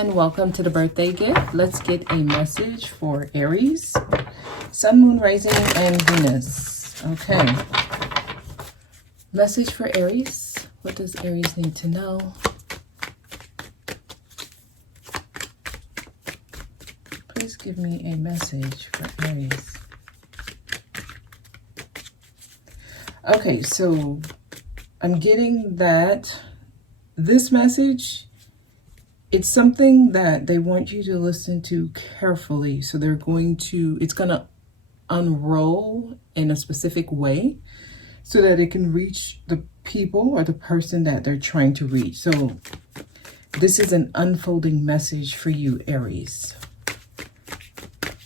and welcome to the birthday gift. Let's get a message for Aries, Sun, Moon, Rising, and Venus. Okay. Message for Aries. What does Aries need to know? Please give me a message for Aries. Okay, so I'm getting that this message, it's something that they want you to listen to carefully. So it's going to unroll in a specific way so that it can reach the people or the person that they're trying to reach. So this is an unfolding message for you, Aries.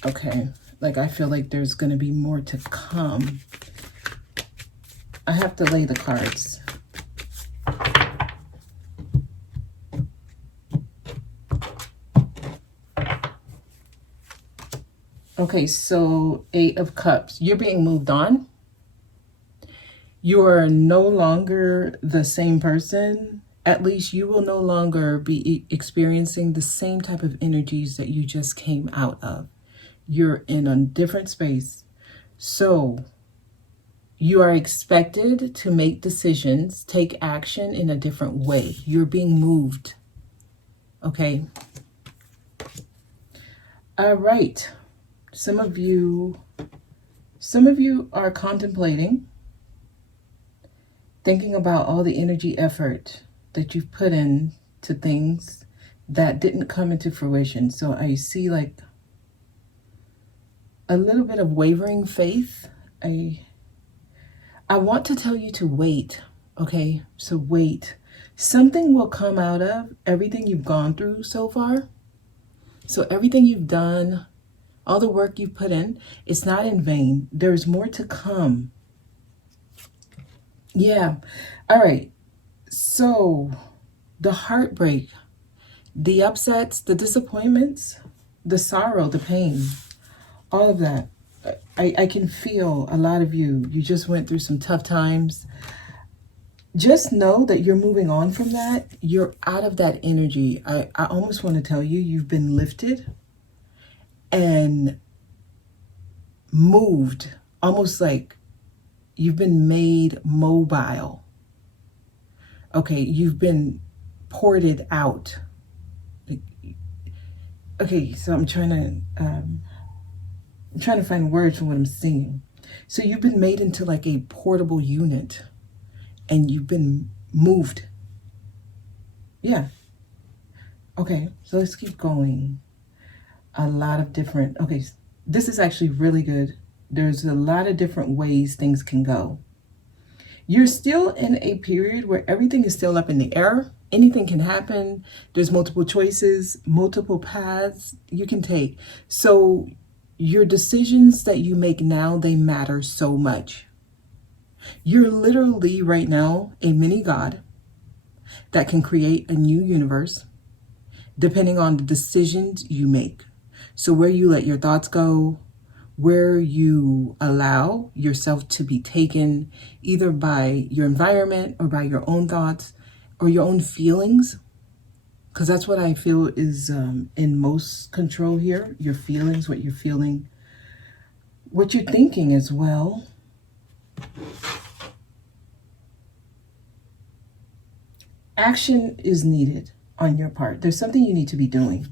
Okay, like I feel like there's going to be more to come. I have to lay the cards. Okay, so 8 of Cups. You're being moved on. You are no longer the same person. At least you will no longer be experiencing the same type of energies that you just came out of. You're in a different space. So you are expected to make decisions, take action in a different way. You're being moved. Okay. All right. Some of you are contemplating, thinking about all the energy effort that you've put in to things that didn't come into fruition. So I see like a little bit of wavering faith. I want to tell you to wait, okay? So wait. Something will come out of everything you've gone through so far. So everything you've done, all the work you've put in, it's not in vain. There's more to come. Yeah. All right. So the heartbreak, the upsets, the disappointments, the sorrow, the pain, all of that. I can feel a lot of you just went through some tough times. Just know that you're moving on from that. You're out of that energy. I almost want to tell you, you've been lifted and moved, almost like you've been made mobile. Okay, you've been ported out. Okay, so I'm trying to find words for what I'm saying. So you've been made into like a portable unit and you've been moved. Yeah. Okay, so let's keep going. A lot of different, okay, this is actually really good. There's a lot of different ways things can go. You're still in a period where everything is still up in the air. Anything can happen. There's multiple choices, multiple paths you can take. So your decisions that you make now, they matter so much. You're literally right now a mini God that can create a new universe depending on the decisions you make. So where you let your thoughts go, where you allow yourself to be taken either by your environment or by your own thoughts or your own feelings. Because that's what I feel is in most control here. Your feelings, what you're feeling, what you're thinking as well. Action is needed on your part. There's something you need to be doing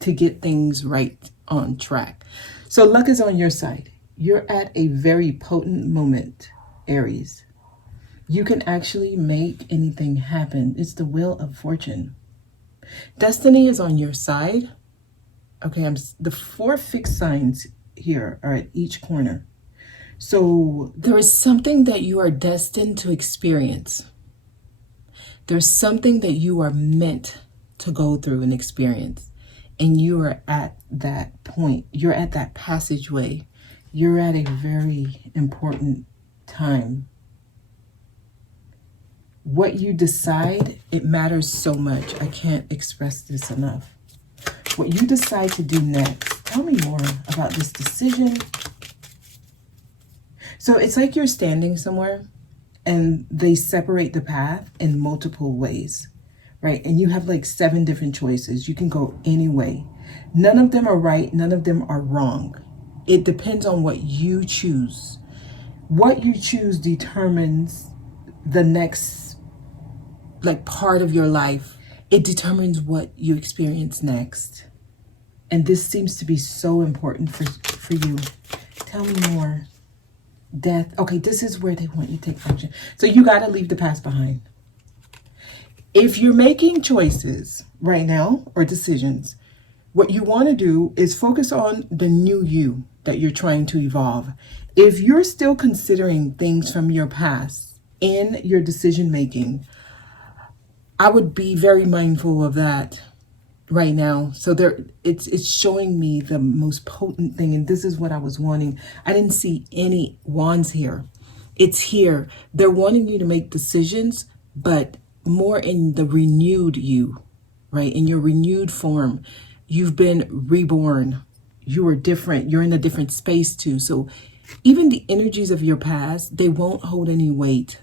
to get things right on track. So luck is on your side. You're at a very potent moment, Aries. You can actually make anything happen. It's the wheel of fortune. Destiny is on your side. Okay, the 4 fixed signs here are at each corner. So there is something that you are destined to experience. There's something that you are meant to go through and experience. And you are at that point. You're at that passageway. You're at a very important time. What you decide, it matters so much. I can't express this enough. What you decide to do next, tell me more about this decision. So it's like you're standing somewhere and they separate the path in multiple ways. right? And you have like 7 different choices. You can go any way. None of them are right. None of them are wrong. It depends on what you choose. What you choose determines the next like part of your life. It determines what you experience next. And this seems to be so important for you. Tell me more. Death. Okay, this is where they want you to take action. So you got to leave the past behind. If you're making choices right now or decisions, what you want to do is focus on the new you that you're trying to evolve. If you're still considering things from your past in your decision making, I would be very mindful of that right now. So it's showing me the most potent thing, and this is what I was wanting. I didn't see any wands here. It's here. They're wanting you to make decisions, but more in the renewed you, right? In your renewed form. You've been reborn. You are different. You're in a different space too. So even the energies of your past, they won't hold any weight.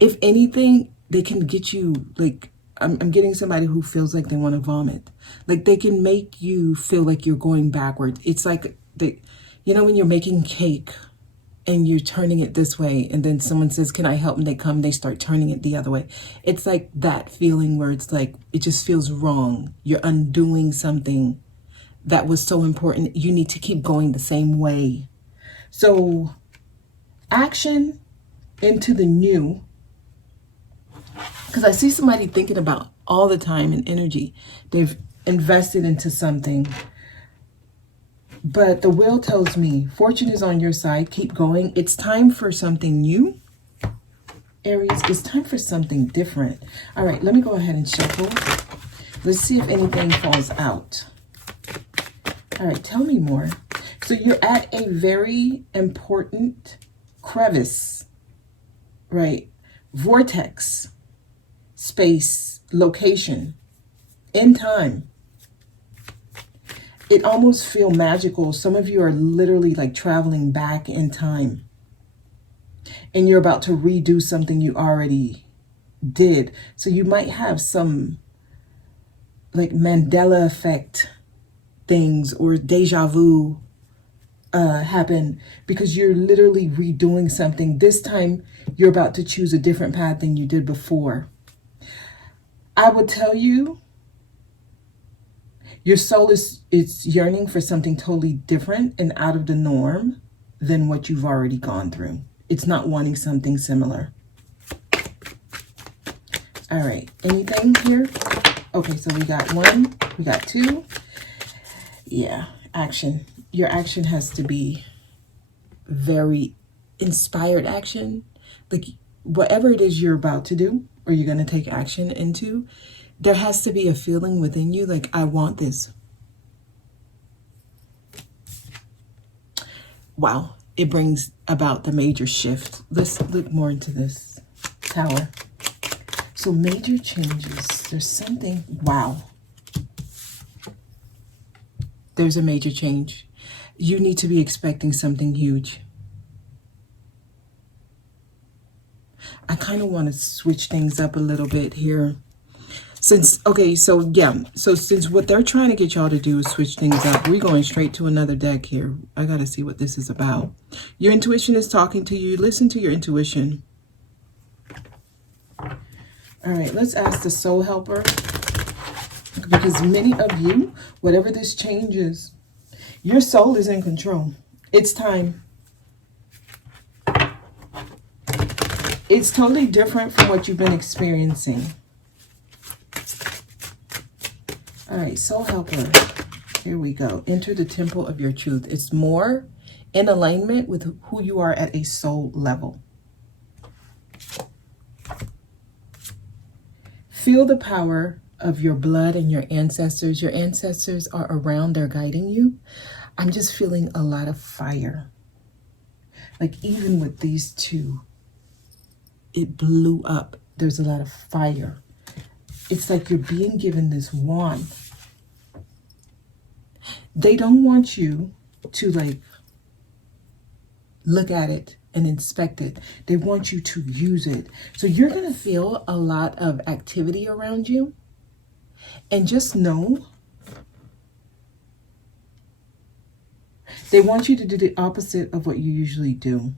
If anything, they can get you like, I'm getting somebody who feels like they want to vomit. Like they can make you feel like you're going backwards. It's like, you know, when you're making cake and you're turning it this way and then someone says, can I help? And they come, they start turning it the other way. It's like that feeling where it's like, it just feels wrong. You're undoing something that was so important. You need to keep going the same way. So action into the new. Because I see somebody thinking about all the time and energy they've invested into something. But the will tells me fortune is on your side. Keep going. It's time for something new. Aries, it's time for something different. All right, let me go ahead and shuffle. Let's see if anything falls out. All right, tell me more. So you're at a very important crevice, right? Vortex, space, location, in time. It almost feels magical. Some of you are literally like traveling back in time. And you're about to redo something you already did. So you might have some like Mandela effect things or deja vu happen because you're literally redoing something. This time you're about to choose a different path than you did before. I would tell you, your soul it's yearning for something totally different and out of the norm than what you've already gone through. It's not wanting something similar. All right, anything here? Okay, so we got 1, we got 2. Yeah, action. Your action has to be very inspired action. Like whatever it is you're about to do or you're going to take action into, there has to be a feeling within you like, I want this. Wow, it brings about the major shift. Let's look more into this Tower. So major changes. There's something, wow. There's a major change. You need to be expecting something huge. I kind of want to switch things up a little bit here. Since what they're trying to get y'all to do is switch things up, we're going straight to another deck here. I got to see what this is about. Your intuition is talking to you. Listen to your intuition. All right, let's ask the soul helper. Because many of you, whatever this change is, your soul is in control. It's time. It's totally different from what you've been experiencing. All right, soul helper. Here we go. Enter the temple of your truth. It's more in alignment with who you are at a soul level. Feel the power of your blood and your ancestors. Your ancestors are around, they're guiding you. I'm just feeling a lot of fire. Like even with these two, it blew up. There's a lot of fire. It's like you're being given this wand. They don't want you to like look at it and inspect it. They want you to use it. So you're going to feel a lot of activity around you. And just know, they want you to do the opposite of what you usually do.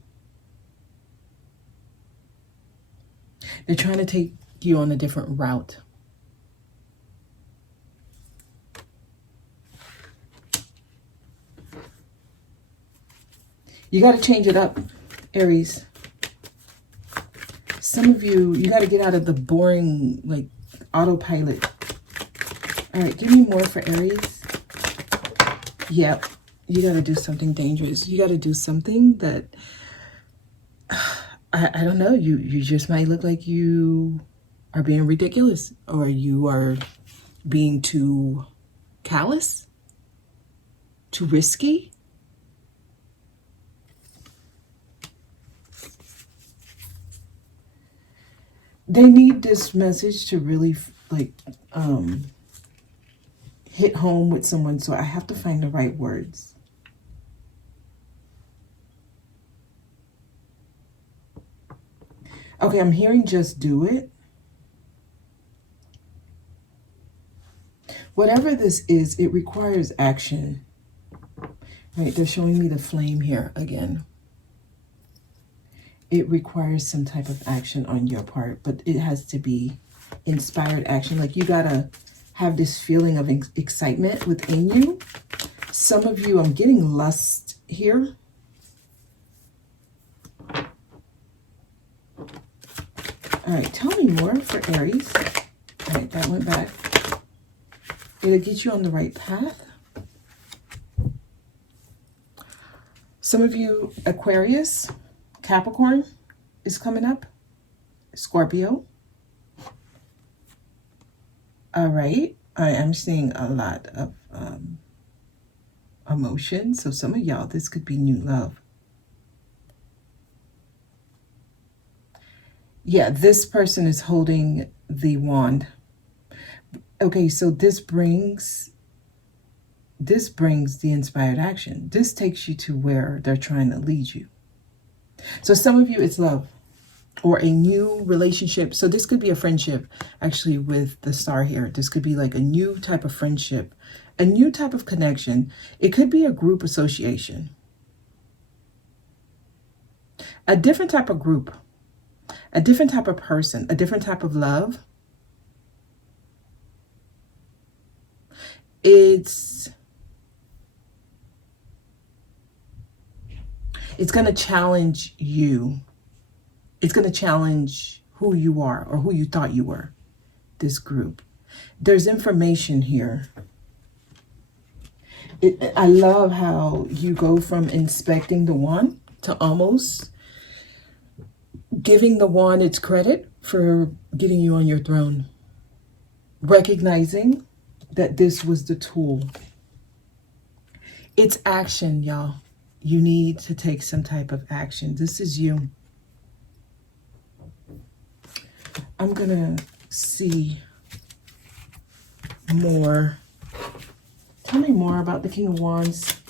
They're trying to take you on a different route. You got to change it up, Aries. Some of you, you got to get out of the boring, like, autopilot. All right, give me more for Aries. Yep, you got to do something dangerous. You got to do something that, I don't know, you just might look like you are being ridiculous, or you are being too callous, too risky. They need this message to really, like, hit home with someone, so I have to find the right words. Okay, I'm hearing just do it. Whatever this is, it requires action. Right, they're showing me the flame here again. It requires some type of action on your part, but it has to be inspired action. Like, you gotta have this feeling of excitement within you. Some of you, I'm getting lust here. All right, tell me more for Aries. All right, that went back. It'll get you on the right path. Some of you, Aquarius, Capricorn is coming up. Scorpio. All right. I am seeing a lot of emotion. So some of y'all, this could be new love. Yeah, this person is holding the wand. Okay, so this brings the inspired action. This takes you to where they're trying to lead you. So some of you, it's love or a new relationship. So this could be a friendship, actually, with the star here. This could be like a new type of friendship, a new type of connection. It could be a group association, a different type of group, a different type of person, a different type of love. It's going to challenge you. It's going to challenge who you are or who you thought you were, this group. There's information here. I love how you go from inspecting the wand to almost giving the wand its credit for getting you on your throne. Recognizing that this was the tool. It's action, y'all. You need to take some type of action. This is you. I'm going to see more. Tell me more about the King of Wands.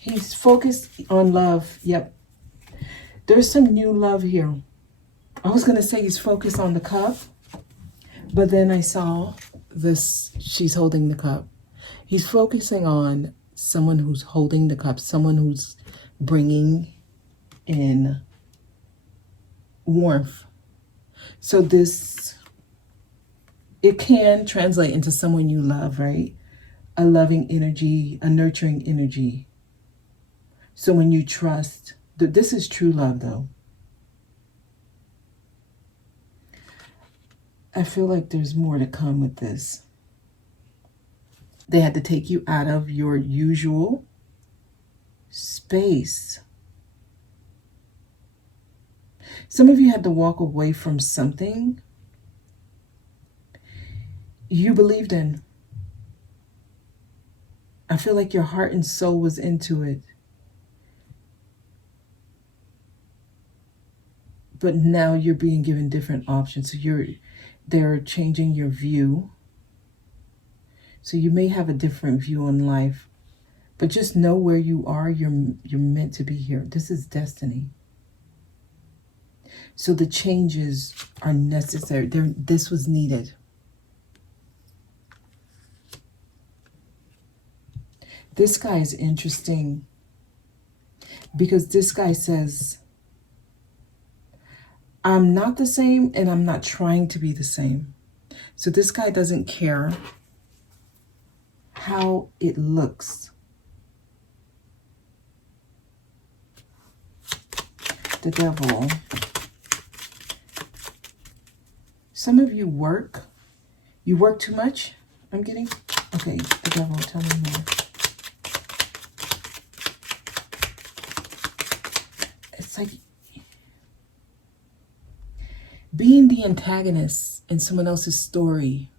He's focused on love. Yep. There's some new love here. I was going to say he's focused on the cup, but then I saw this. She's holding the cup. He's focusing on someone who's holding the cup, someone who's bringing in warmth. So this, it can translate into someone you love, right? A loving energy, a nurturing energy. Someone you trust. This is true love, though. I feel like there's more to come with this. They had to take you out of your usual space. Some of you had to walk away from something you believed in. I feel like your heart and soul was into it. But now you're being given different options. So they're changing your view. So you may have a different view on life. But just know where you are. You're meant to be here. This is destiny. So the changes are necessary. This was needed. This guy is interesting because this guy says, I'm not the same and I'm not trying to be the same. So this guy doesn't care how it looks. The devil. Some of you work. You work too much? I'm getting... Okay, the devil, tell me more. It's like being the antagonist in someone else's story.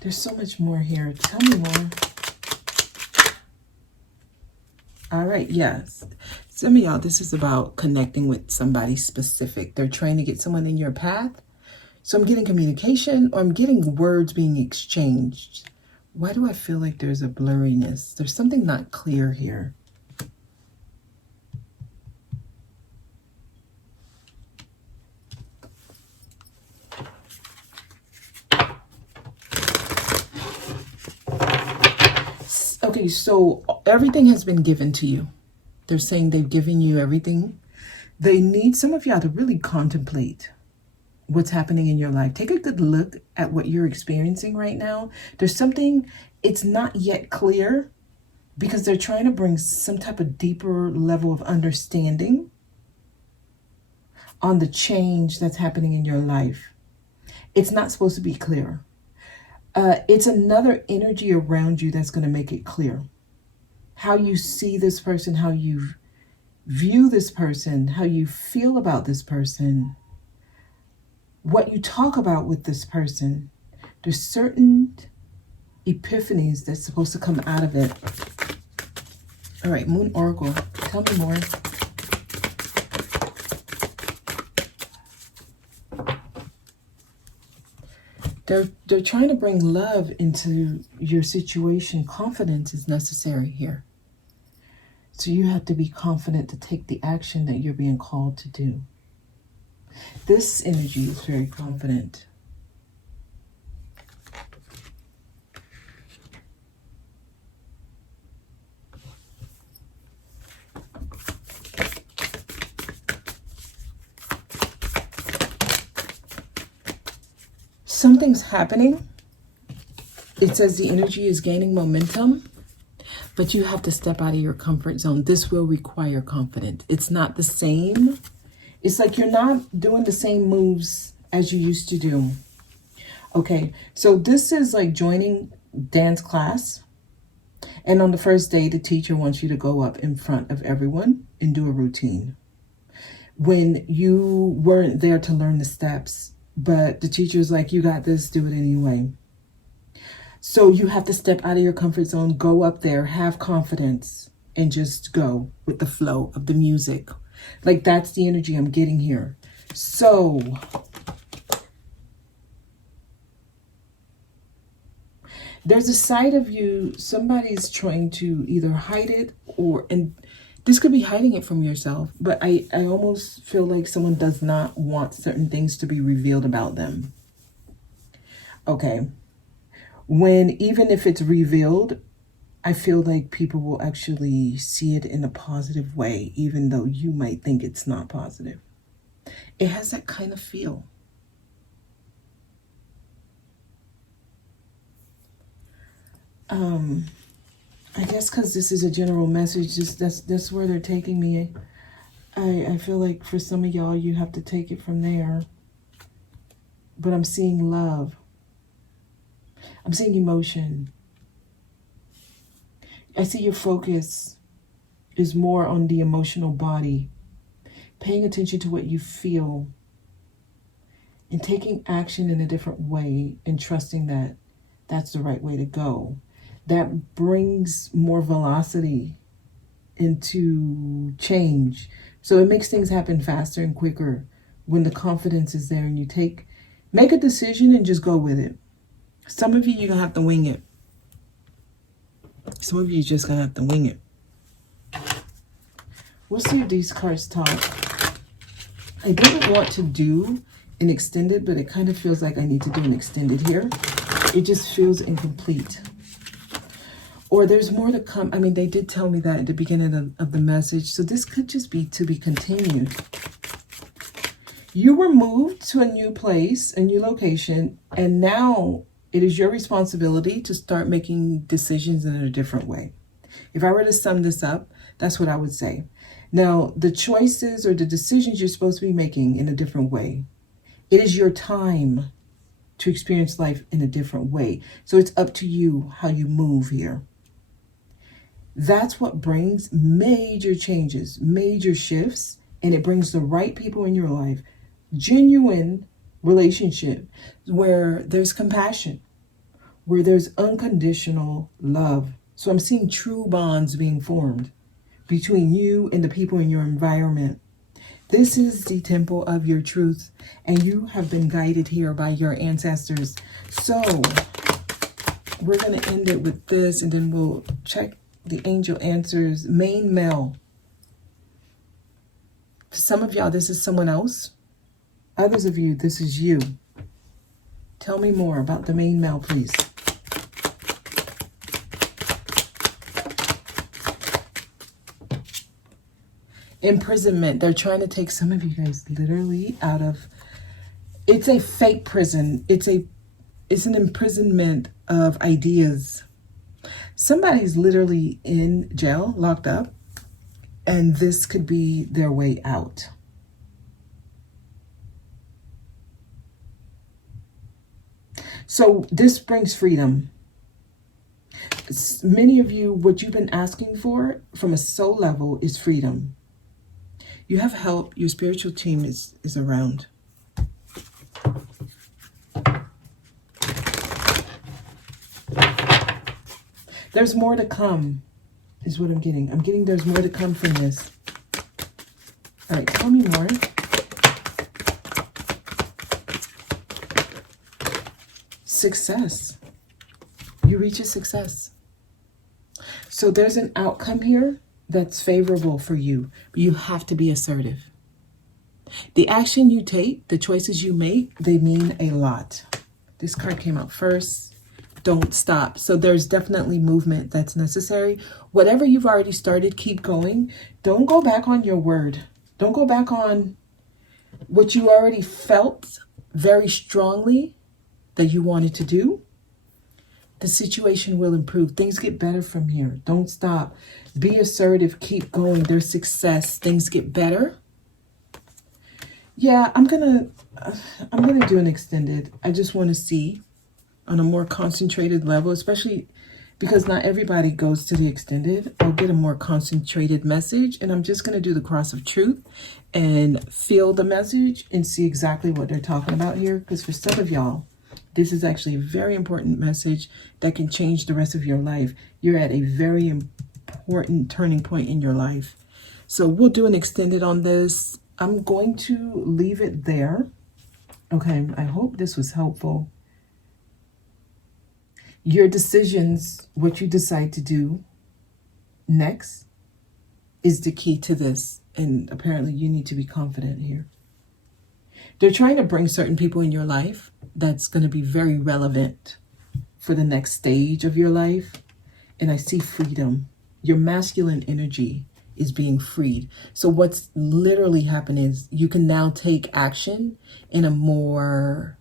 There's so much more here. Tell me more. All right, yes. Some of y'all, this is about connecting with somebody specific. They're trying to get someone in your path. So I'm getting communication, or I'm getting words being exchanged. Why do I feel like there's a blurriness? There's something not clear here. Okay, so everything has been given to you. They're saying they've given you everything. They need some of y'all to really contemplate what's happening in your life. Take a good look at what you're experiencing right now. There's something, it's not yet clear because they're trying to bring some type of deeper level of understanding on the change that's happening in your life. It's not supposed to be clear. It's another energy around you that's going to make it clear. How you see this person, how you view this person, how you feel about this person, what you talk about with this person. There's certain epiphanies that's supposed to come out of it. All right, Moon Oracle, tell me more. They're trying to bring love into your situation. Confidence is necessary here. So you have to be confident to take the action that you're being called to do. This energy is very confident. Something's happening. It says the energy is gaining momentum, but you have to step out of your comfort zone. This will require confidence. It's not the same. It's like you're not doing the same moves as you used to do. Okay, so this is like joining dance class. And on the first day, the teacher wants you to go up in front of everyone and do a routine. When you weren't there to learn the steps, but the teacher's like, you got this, do it anyway. So you have to step out of your comfort zone, go up there, have confidence, and just go with the flow of the music. Like, that's the energy I'm getting here. So there's a side of you, somebody's trying to either hide it and this could be hiding it from yourself, but I almost feel like someone does not want certain things to be revealed about them. Okay. Even if it's revealed, I feel like people will actually see it in a positive way, even though you might think it's not positive. It has that kind of feel. I guess because this is a general message, that's where they're taking me. I feel like for some of y'all, you have to take it from there. But I'm seeing love. I'm seeing emotion. I see your focus is more on the emotional body. Paying attention to what you feel. And taking action in a different way and trusting that that's the right way to go. That brings more velocity into change. So it makes things happen faster and quicker when the confidence is there and you make a decision and just go with it. Some of you, you're going to have to wing it. Some of you just going to have to wing it. We'll see what these cards talk. I didn't want to do an extended, but it kind of feels like I need to do an extended here. It just feels incomplete. Or there's more to come. I mean, they did tell me that at the beginning of the message. So this could just be to be continued. You were moved to a new place, a new location, and now it is your responsibility to start making decisions in a different way. If I were to sum this up, that's what I would say. Now, the choices or the decisions you're supposed to be making in a different way. It is your time to experience life in a different way. So it's up to you how you move here. That's what brings major changes, major shifts, and it brings the right people in your life. Genuine relationship where there's compassion, where there's unconditional love. So I'm seeing true bonds being formed between you and the people in your environment. This is the temple of your truth, and you have been guided here by your ancestors. So we're going to end it with this, and then we'll check the angel answers. Main male. For some of y'all, this is someone else. Others of you, this is you. Tell me more about the main male, please. Imprisonment. They're trying to take some of you guys literally out of... It's a fake prison. It's an imprisonment of ideas. Somebody's literally in jail, locked up, and this could be their way out. So this brings freedom. Many of you, what you've been asking for from a soul level is freedom. You have help. Your spiritual team is around. There's more to come, is what I'm getting. I'm getting there's more to come from this. All right, tell me more. Success. You reach a success. So there's an outcome here that's favorable for you, but you have to be assertive. The action you take, the choices you make, they mean a lot. This card came out first. Don't stop. So there's definitely movement that's necessary. Whatever you've already started, keep going. Don't go back on your word. Don't go back on what you already felt very strongly that you wanted to do. The situation will improve. Things get better from here. Don't stop. Be assertive. Keep going. There's success. Things get better. Yeah, I'm gonna do an extended. I just want to see on a more concentrated level, especially because not everybody goes to the extended. I'll get a more concentrated message, and I'm just going to do the cross of truth and feel the message and see exactly what they're talking about here. Because for some of y'all, this is actually a very important message that can change the rest of your life. You're at a very important turning point in your life. So we'll do an extended on this. I'm going to leave it there. Okay, I hope this was helpful. Your decisions, what you decide to do next, is the key to this. And apparently you need to be confident here. They're trying to bring certain people in your life that's going to be very relevant for the next stage of your life. And I see freedom. Your masculine energy is being freed. So what's literally happening is you can now take action in a more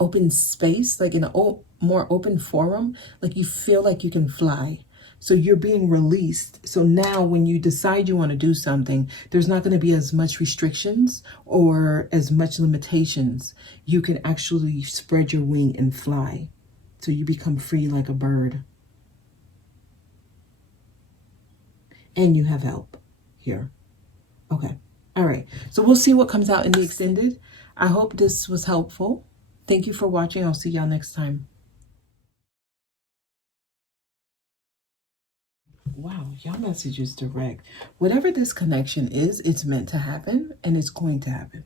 open space, like in a more open forum, like you feel like you can fly. So you're being released. So now when you decide you want to do something, there's not going to be as much restrictions or as much limitations. You can actually spread your wing and fly. So you become free like a bird. And you have help here. Okay. All right. So we'll see what comes out in the extended. I hope this was helpful. Thank you for watching. I'll see y'all next time. Wow, y'all message is direct. Whatever this connection is, it's meant to happen and it's going to happen.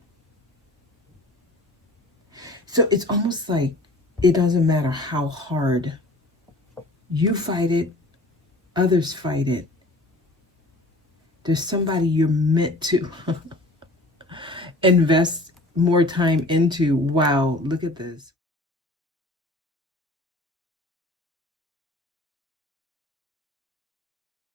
So it's almost like it doesn't matter how hard you fight it, others fight it. There's somebody you're meant to invest more time into. Wow, look at this.